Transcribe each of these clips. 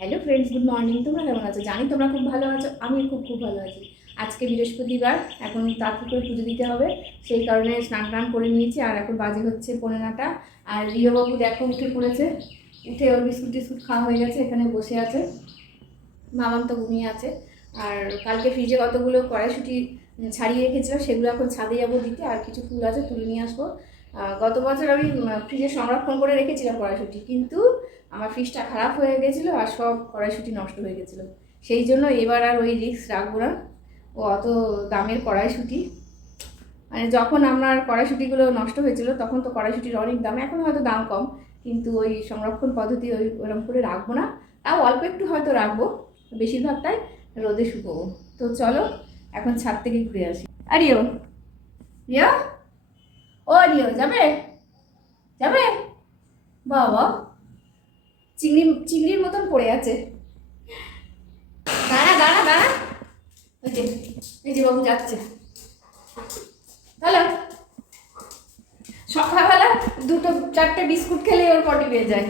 Hello friends good morning তোমরা কেমন আছো? জানি তোমরা খুব ভালো আছো আমি খুব খুব ভালো আছি। আজকে বৃহস্পতিবার, এখন তাড়াতাড়ি করে পুজো দিতে হবে। সেই কারণে স্নান টান করে নিয়েছি, আর এখন বাজে হচ্ছে পনেরো নটা আর রিয়বাবু দেখো উঠে পড়েছে। উঠে ওর বিস্কুট টিস্কুট খাওয়া হয়ে গেছে, এখানে বসে আছে। মামাম তো ঘুমিয়ে আছে। আর কালকে ফ্রিজে কতগুলো কড়াইশুটি ছাড়িয়ে রেখেছিলাম সেগুলো এখন ছাদে যাব দিতে। আর কিছু ফুল আছে, তুলে নিয়ে আসব। গত বছর আমি ফ্রিজে সংরক্ষণ করে রেখেছিলাম কড়াইশুটি, কিন্তু আমার ফ্রিজটা খারাপ হয়ে গেছিল আর সব কড়াইশুটি নষ্ট হয়ে গেছিল। সেই জন্য এবার আর ওই রিস্ক রাখব না। ও অত দামের কড়াইশুটি। মানে যখন আমার কড়াইশুটিগুলো নষ্ট হয়েছিল, তখন তো কড়াইশুটির অনেক দাম, এখন হয়তো দাম কম, কিন্তু ওই সংরক্ষণ পদ্ধতি ওই ওরকম করে রাখব না। তাও অল্প একটু হয়তো রাখব, বেশিরভাগটাই রোদে শুকোবো। তো চলো, এখন ছাদ থেকে ঘুরে আসি। আর রিও রিয়া? ও রিও যাবে? যাবে? বাবা, চিংড়ি, চিংড়ির মতন পড়ে আছে। দাঁড়া দাঁড়া দাঁড়া। ওই যে এই যে বাবু যাচ্ছে। হ্যালো? সকালবেলা দুটো, চারটে বিস্কুট খেলে ওর পটি পেয়ে যায়।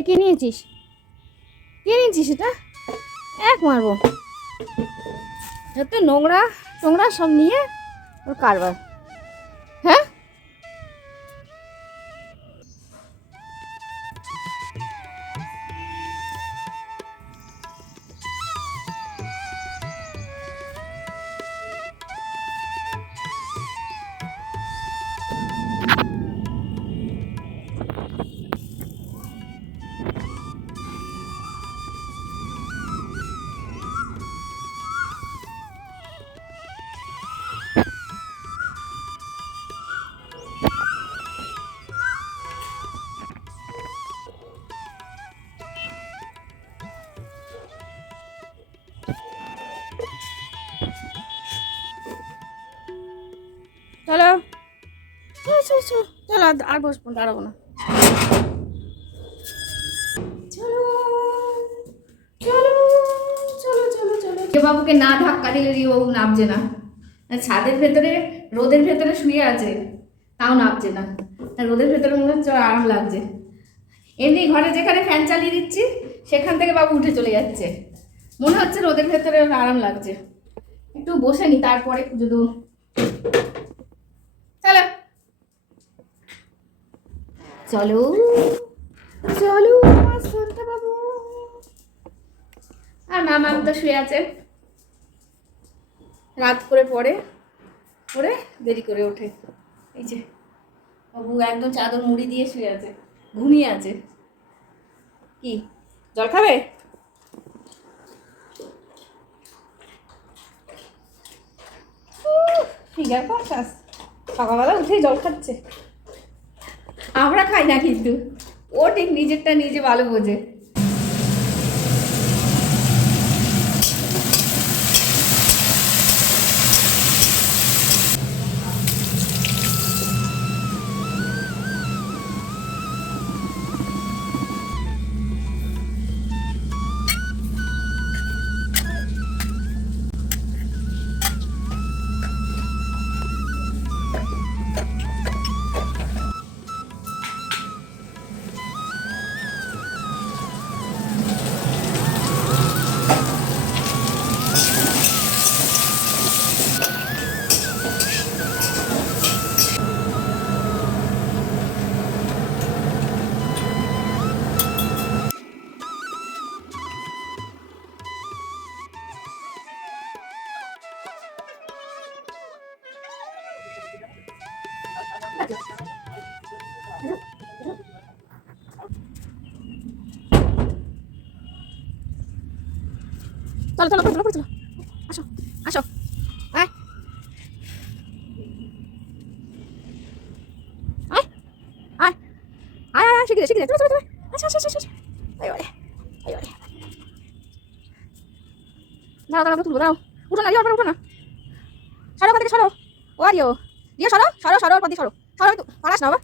এটা কে নিয়েছিস? কে নিয়েছিস এটা? এক মারবো। এত নোংরা টোংরা সব নিয়ে ওর কারবার। চলো। চলো চলো আর- বসবো দাঁড়াবো না। বাবুকে না ধাক্কা দিলে রিও নামছে না। ছাদের ভেতরে, রোদের ভেতরে শুয়ে আছে, তাও নামছে না। রোদের ভেতরে মনে হচ্ছে আরাম লাগছে। এমনি ঘরে যেখানে ফ্যান চালিয়ে দিচ্ছি, সেখান থেকে বাবু উঠে চলে যাচ্ছে। মনে হচ্ছে রোদের ভেতরে আরাম লাগছে। একটু বসে নি তারপরে দেবো চলো। চলো। চলো বাবু। আর মামাম তো শুয়ে আছে। রাত করে পরে পড়ে দেরি করে ওঠে। এই যে বাবু একদম চাদর মুড়ি দিয়ে শুয়ে আছে ঘুমিয়ে আছে। কি জল খাবে? ফিগার পাশাস সকালবেলা উঠেই জল খাচ্ছে। আমরা খাই না কিন্তু। ও ঠিক নিজেরটা নিজে ভালো বোঝে। চলো চলো চলো চলো। আসো আসো। আয়। আয় আয় আয় আয় শিখে শিখে চলো চলো চলো। আচ্ছা আচ্ছা আচ্ছা আয় বারে আয় বারে দাঁড়াও দাঁড়াও, তুলবো, দাঁড়াও। সরো সরো। ওর সরো সরো। একটু পালাস না বাবা।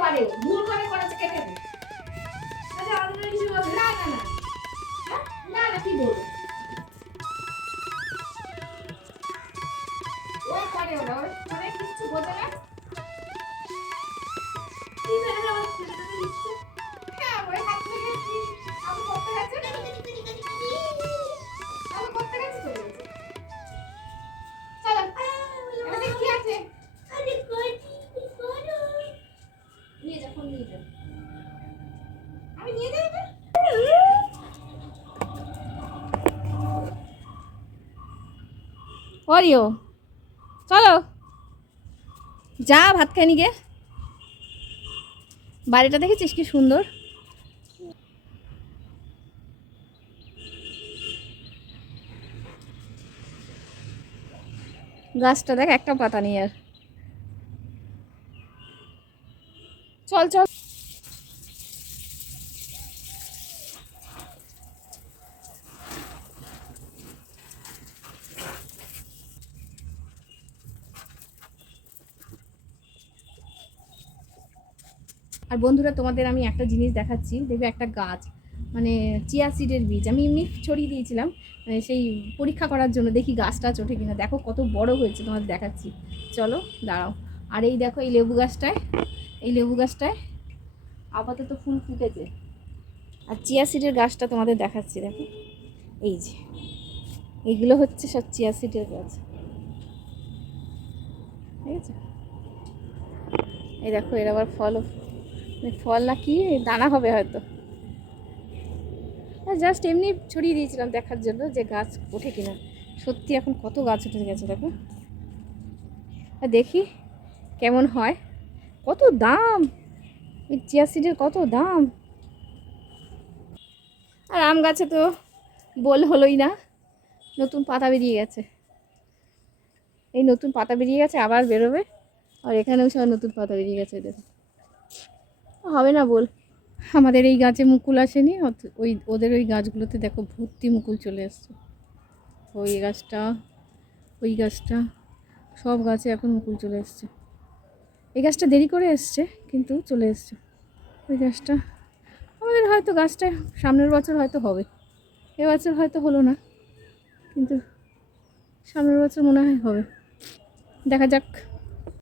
করে, ভুল করে করেছে, কেটে দে। আমাদের কিছু বলবে না? না না হ্যাঁ? কি বলব? ওই করে ওই করতে গেছে, চলে গেছে। চলো, এখানে দেখ কি আছে? নিয়ে যা, ভাত খাই গে। বাড়িটা দেখেছিস কি সুন্দর? গাছটা দেখ একটা পাতা নেই আর চল চল। আর বন্ধুরা, তোমাদের আমি একটা জিনিস দেখাচ্ছি। দেখবে একটা গাছ মানে চিয়া সিডের বীজ। আমি এমনি ছড়িয়ে দিয়েছিলাম মানে সেই পরীক্ষা করার জন্য। দেখি গাছটা ওঠে কিনা। দেখো কত বড় হয়েছে, তোমাদের দেখাচ্ছি। চলো, দাঁড়াও। আর এই দেখো, এই লেবু গাছটায়, এই লেবু গাছটায় আপাতত ফুল ফুটেছে। আর চিয়া সিডের গাছটা তোমাদের দেখাচ্ছি, দেখো। এই যে এইগুলো হচ্ছে সব চিয়া সিডের গাছ। ঠিক আছে? এই দেখো, এর আবার ফল মানে ফল না কি? দানা হবে হয়তো। জাস্ট এমনি ছড়িয়ে দিয়েছিলাম দেখার জন্য যে গাছ ওঠে কিনা। সত্যি এখন কত গাছ উঠে গেছে দেখো। আর দেখি কেমন হয়। কত দাম! এই চিয়া সিডের কত দাম! আর আম গাছে তো বল হলোই না। নতুন পাতা বেরিয়ে গেছে। এই নতুন পাতা বেরিয়ে গেছে, আবার বেরোবে। আর এখানেও সব নতুন পাতা বেরিয়ে গেছে, দেখো। হবে না বল। আমাদের এই গাছে মুকুল আসেনি ওই ওদের ওই গাছগুলোতে দেখো ভর্তি মুকুল চলে এসছে। ওই গাছটা ওই গাছটা, সব গাছে এখন মুকুল চলে এসছে। এই গাছটা দেরি করে এসছে, কিন্তু চলে এসছে। ওই গাছটা, আমাদের হয়তো গাছটা সামনের বছর হয়তো হবে। এবছর হয়তো হলো না, কিন্তু সামনের বছর মনে হয় হবে। দেখা যাক।